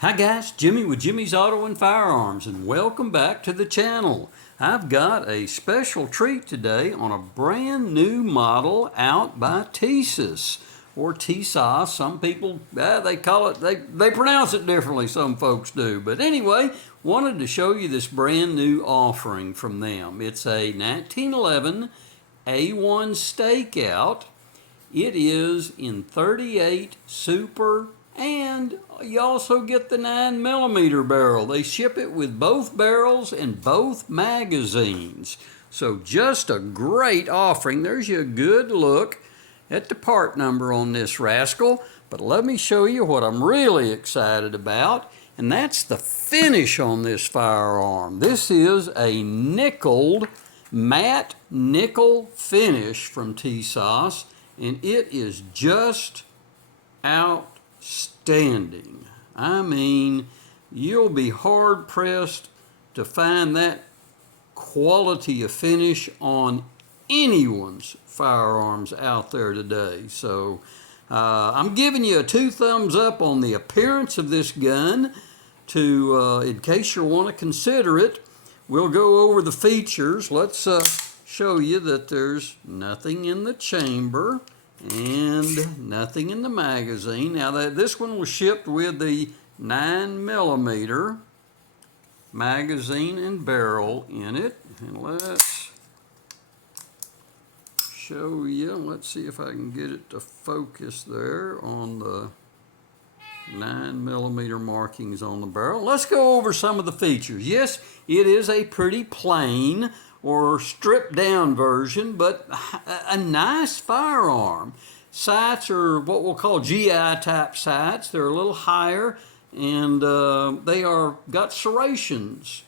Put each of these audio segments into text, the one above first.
Hi guys, Jimmy with Jimmy's Auto and Firearms, and welcome back to the channel. I've got a special treat today on a brand new model out by Tisas, or Tisas. Some people, they call it, they pronounce it differently, some folks do. But anyway, wanted to show you this brand new offering from them. It's a 1911 A1 Stakeout. It is in 38 Super, and you also get the 9mm barrel. They ship it with both barrels and both magazines. So just a great offering. There's you a good look at the part number on this rascal. But let me show you what I'm really excited about, and that's the finish on this firearm. This is a nickeled, matte nickel finish from Tisas, and it is just outstanding. I mean, you'll be hard pressed to find that quality of finish on anyone's firearms out there today. So I'm giving you a 2 thumbs up on the appearance of this gun. In case you want to consider it, we'll go over the features. Let's show you that there's nothing in the chamber and nothing in the magazine. Now this one was shipped with the 9mm magazine and barrel in it. And let's show you, let's see if I can get it to focus there on the 9mm markings on the barrel. Let's go over some of the features. Yes, it is a pretty plain or stripped down version, but a nice firearm. Sights are what we'll call GI type sights. They're a little higher, and they got serrations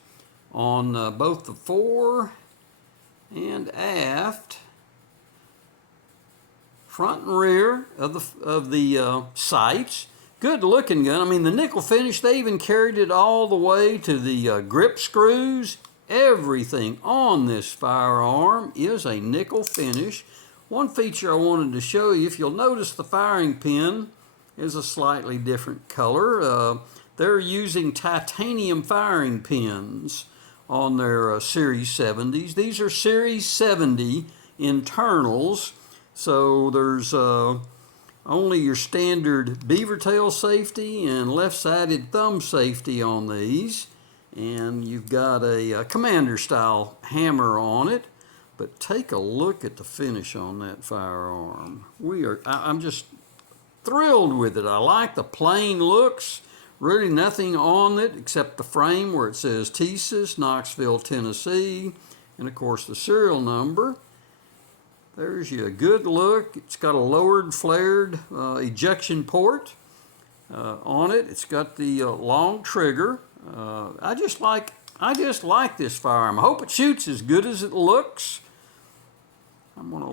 on both the fore and aft, front and rear of the sights. Good looking gun. I mean, the nickel finish, they even carried it all the way to the grip screws. Everything on this firearm is a nickel finish. One feature I wanted to show you, if you'll notice, the firing pin is a slightly different color. They're using titanium firing pins on their Series 70s. These are Series 70 internals, so there's only your standard beaver tail safety and left-sided thumb safety on these. And you've got a commander style hammer on it. But take a look at the finish on that firearm. I'm just thrilled with it. I like the plain looks. Really nothing on it except the frame where it says Tisas, Knoxville, Tennessee, and of course the serial number. There's you a good look. It's got a lowered, flared ejection port on it. It's got the long trigger. I just like this firearm. I hope it shoots as good as it looks. I'm going to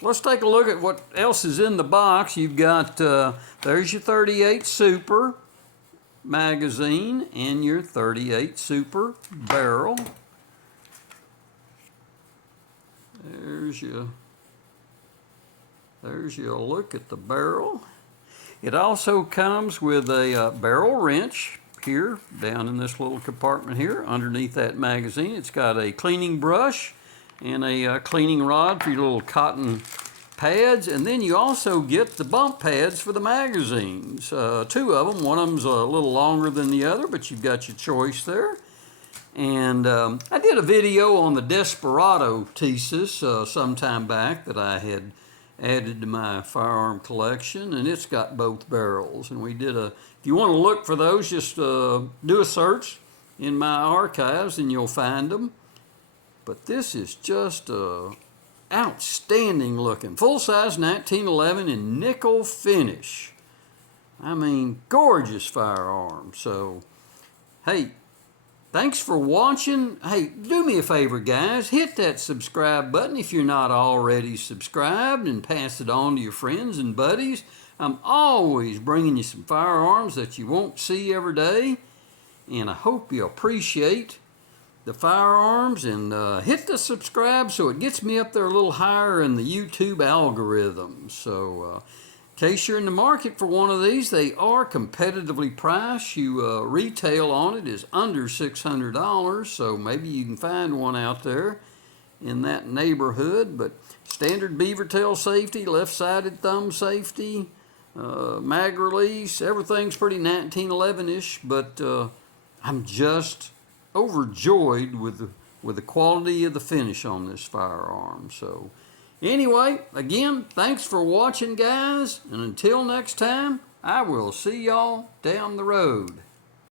let's take a look at what else is in the box. You've got, there's your 38 Super magazine and your 38 Super barrel. There's your look at the barrel. It also comes with a barrel wrench here, down in this little compartment here, underneath that magazine. It's got a cleaning brush and a cleaning rod for your little cotton pads, and then you also get the bump pads for the magazines. 2 of them. One of them's a little longer than the other, but you've got your choice there. And I did a video on the Desperado Tisas some time back that I had added to my firearm collection, and it's got both barrels. And we did if you want to look for those, just do a search in my archives and you'll find them. But this is just outstanding looking. Full-size 1911 in nickel finish. I mean, gorgeous firearm. So, hey, thanks for watching. Hey, do me a favor, guys. Hit that subscribe button if you're not already subscribed, and pass it on to your friends and buddies. I'm always bringing you some firearms that you won't see every day, and I hope you appreciate the firearms, and hit the subscribe so it gets me up there a little higher in the YouTube algorithm. So case you're in the market for one of these, they are competitively priced. You retail on it is under $600, so maybe you can find one out there in that neighborhood. But standard beaver tail safety, left-sided thumb safety, mag release, everything's pretty 1911-ish, but I'm just overjoyed with the quality of the finish on this firearm. So anyway, again, thanks for watching, guys, and until next time, I will see y'all down the road.